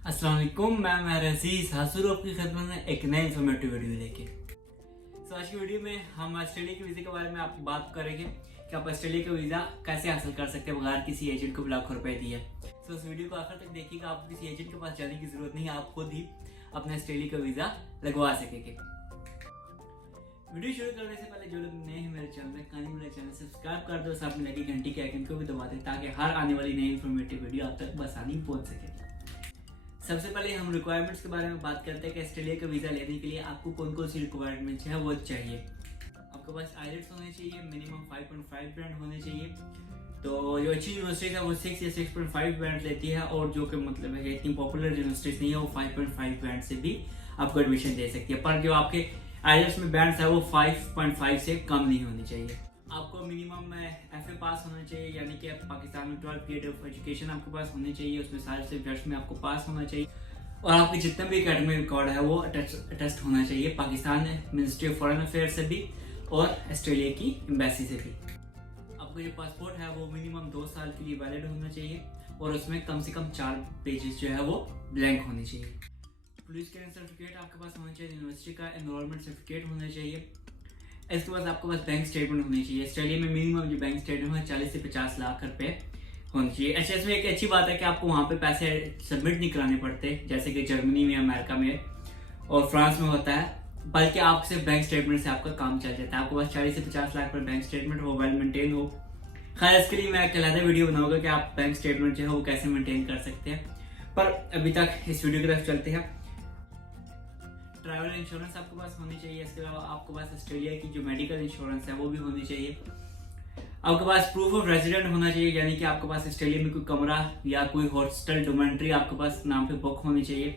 अस्सलाम वालेकुम, मैं रजीज हाजिर हूं आपकी खिदमत में एक नए इन्फॉर्मेटिव वीडियो लेके। आज की वीडियो में हम ऑस्ट्रेलिया के वीज़े के बारे में आपको बात करेंगे कि आप ऑस्ट्रेलिया का वीज़ा कैसे हासिल कर सकते हैं बगैर किसी एजेंट को लाखों रुपए दिए। इस वीडियो को आखिर तक देखिएगा, आपको किसी एजेंट के पास जाने की जरूरत नहीं है, आप खुद ही अपने ऑस्ट्रेलिया का वीज़ा लगवा सकेंगे। वीडियो शुरू करने से पहले जो लोग नए हैं मेरे चैनल सब्सक्राइब कर दो, साथ में लगी घंटी के आइकन को भी दबा दें ताकि हर आने वाली नई इन्फॉर्मेटिव वीडियो आप तक आसानी पहुंच सके। सबसे पहले हम रिक्वायरमेंट्स के बारे में बात करते हैं कि ऑस्ट्रेलिया का वीज़ा लेने के लिए आपको कौन कौन सी रिक्वायरमेंट्स है वो चाहिए। आपके पास आईलेट्स होने चाहिए, मिनिमम 5.5 बैंड होने चाहिए। तो जो अच्छी यूनिवर्सिटीज है वो 6 या 6.5 बैंड लेती है, और जो कि मतलब है कि इतनी पॉपुलर यूनिवर्सिटीज नहीं है वो 5.5 बैंड से भी आपको एडमिशन दे सकती है। पर जो आपके आईलेट्स में बैंड्स है वो 5.5 से कम नहीं होनी चाहिए। आपको मिनिमम FA पास होना चाहिए, यानी कि पाकिस्तान में 12 पीरियड ऑफ एजुकेशन आपके पास होनी चाहिए, उसमें सारे सब्जेक्ट्स में आपको पास होना चाहिए, और आपके जितना भी एकेडमिक रिकॉर्ड है वो अटेस्ट होना चाहिए Pakistan ministry of foreign affairs से भी और ऑस्ट्रेलिया की एम्बेसी से भी। आपका जो पासपोर्ट है वो मिनिमम 2 साल के लिए वैलिड होना चाहिए, और उसमें कम से कम 4 पेजेस जो है वो ब्लैंक होने चाहिए। पुलिस क्लियरेंस सर्टिफिकेट आपके पास होना चाहिए, यूनिवर्सिटी का एनरोलमेंट सर्टिफिकेट होना चाहिए। इसके बाद आपके पास बैंक स्टेटमेंट होनी चाहिए। ऑस्ट्रेलिया में मिनिमम जो बैंक स्टेटमेंट है 40 से 50 लाख रुपए होनी चाहिए। अच्छा, इसमें एक अच्छी बात है कि आपको वहाँ पे पैसे सबमिट नहीं कराने पड़ते जैसे कि जर्मनी में, अमेरिका में और फ्रांस में होता है, बल्कि आप सिर्फ बैंक स्टेटमेंट से आपका काम चल जाता है। आपके पास 40 से 50 लाख पर बैंक स्टेटमेंट हो, वेल मेंटेन हो। खैर, इसके लिए मैं एक अलग वीडियो बनाऊंगा कि आप बैंक स्टेटमेंट जो है वो कैसे मेंटेन कर सकते हैं। पर अभी तक इस वीडियो की तरफ चलते हैं। ट्रैवल इंश्योरेंस आपके पास होनी चाहिए। इसके अलावा आपके पास ऑस्ट्रेलिया की जो मेडिकल इंश्योरेंस है वो भी होनी चाहिए। आपके पास प्रूफ ऑफ रेजिडेंट होना चाहिए, यानी कि आपके पास ऑस्ट्रेलिया में कोई कमरा या कोई हॉस्टल डोमेंट्री आपके पास नाम पे बुक होनी चाहिए।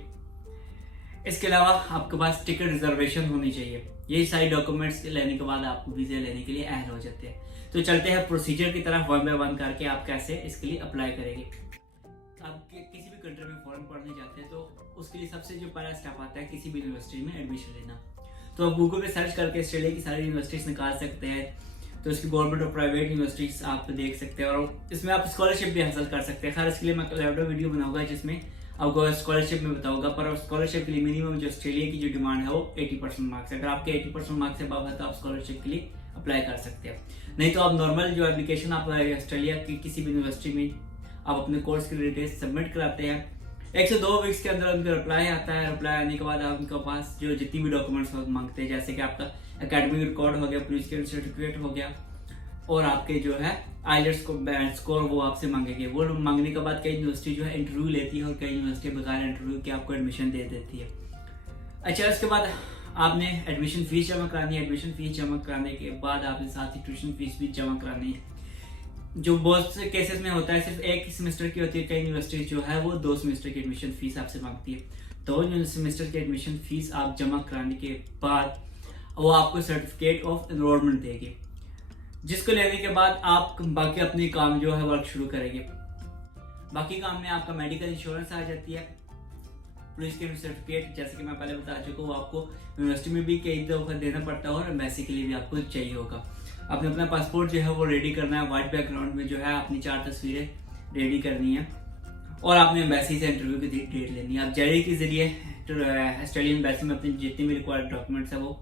इसके अलावा आपके पास टिकट रिजर्वेशन होनी चाहिए। यही सारी डॉक्यूमेंट्स लेने के बाद आप वीजा लेने के लिए अहल हो जाते हैं। तो चलते हैं प्रोसीजर की तरफ, 1 बाय 1 करके आप कैसे इसके लिए अप्लाई करेंगे। आप किसी भी कंट्री में फॉरेन पढ़ने जाते हैं तो उसके लिए सबसे जो पहला स्टेप आता है किसी भी यूनिवर्सिटी में एडमिशन लेना। तो आप गूगल पे सर्च करके ऑस्ट्रेलिया की सारी यूनिवर्सिटीज निकाल सकते हैं। तो इसकी गवर्नमेंट और प्राइवेट यूनिवर्सिटीज आप देख सकते हैं, और इसमें आप स्कॉलरशिप भी हासिल कर सकते हैं। खैर, इसके लिए मैं अलग वीडियो बनाऊंगा जिसमें आपको स्कॉलरशिप में बताऊंगा। पर स्कॉलरशिप के लिए मिनिमम जो ऑस्ट्रेलिया की जो डिमांड है वो 80% मार्क्स है। अगर आपके 80% मार्क्स से अबव है तो आप स्कॉलरशिप के लिए अप्लाई कर सकते हैं। नहीं तो आप नॉर्मल जो एप्लीकेशन आप ऑस्ट्रेलिया की किसी भी यूनिवर्सिटी में आप अपने कोर्स के डिटेल्स सबमिट कराते हैं, 1 से 2 वीक्स के अंदर उनका रिप्लाई आता है। रिप्लाई आने के बाद आप उनके पास जो जितनी भी डॉक्यूमेंट्स मांगते हैं, जैसे कि आपका एकेडमिक रिकॉर्ड हो गया, पुलिस क्लियरेंस सर्टिफिकेट हो गया, और आपके जो है आईलेट्स को बैंड स्कोर वो आपसे मांगेंगे। वो मांगने के बाद कई यूनिवर्सिटी जो है इंटरव्यू लेती है, और कई यूनिवर्सिटी बगैर इंटरव्यू के आपको एडमिशन दे देती है। अच्छा, उसके बाद आपने एडमिशन फीस जमा करानी है। एडमिशन फीस जमा कराने के बाद आपने साथ ही ट्यूशन फीस भी जमा करानी है। जो बहुत से केसेस में होता है सिर्फ 1 सेमेस्टर की होती है, कई यूनिवर्सिटी जो है वो 2 सेमेस्टर की एडमिशन फीस आपसे मांगती है। 2 सेमेस्टर की एडमिशन फीस आप जमा कराने के बाद वो आपको सर्टिफिकेट ऑफ एनरोलमेंट देगी, जिसको लेने के बाद आप बाकी अपनी काम जो है वर्क शुरू करेंगे। बाकी काम में आपका मेडिकल इंश्योरेंस आ जाती है, पुलिस के सर्टिफिकेट जैसे कि मैं पहले बता चुका हूँ, आपको यूनिवर्सिटी में भी कई दफा देना पड़ता है, और एम्बेसी के लिए भी आपको चाहिए होगा। आपने अपना पासपोर्ट जो है वो रेडी करना है, व्हाइट बैकग्राउंड में जो है अपनी 4 तस्वीरें रेडी करनी है, और आपने एम्बेसी से इंटरव्यू की डेट लेनी है। आप जेडी के जरिए ऑस्ट्रेलियन एम्बेसी में अपनी जितनी भी रिक्वायर्ड डॉक्यूमेंट्स है वो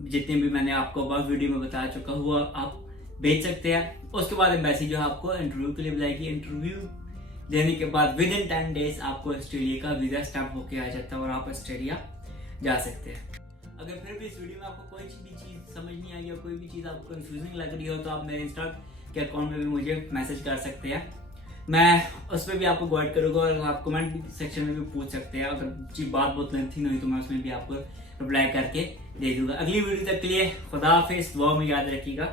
जितने भी मैंने आपको अब वीडियो में बता चुका हूँ वो आप भेज सकते हैं। उसके बाद एम्बेसी जो है आपको इंटरव्यू के लिए बुलाएगी। इंटरव्यू देने के बाद विद इन 10 डेज आपको ऑस्ट्रेलिया का वीजा स्टैम्प होके आ जाता है, और आप ऑस्ट्रेलिया जा सकते हैं। अगर फिर भी इस वीडियो में आपको कोई भी चीज़ समझ नहीं आई, या कोई भी चीज़ आपको कंफ्यूजिंग लग रही हो, तो आप मेरे इंस्टा के अकाउंट में भी मुझे मैसेज कर सकते हैं। मैं उस पर भी आपको गाइड करूँगा, और आप कमेंट सेक्शन में भी पूछ सकते हैं। अगर बात बहुत लेंथी नहीं हुई तो मैं उसमें भी आपको रिप्लाई करके दे दूँगा। अगली वीडियो तक के लिए खुदा हाफिज़, दुआ में याद रखिएगा।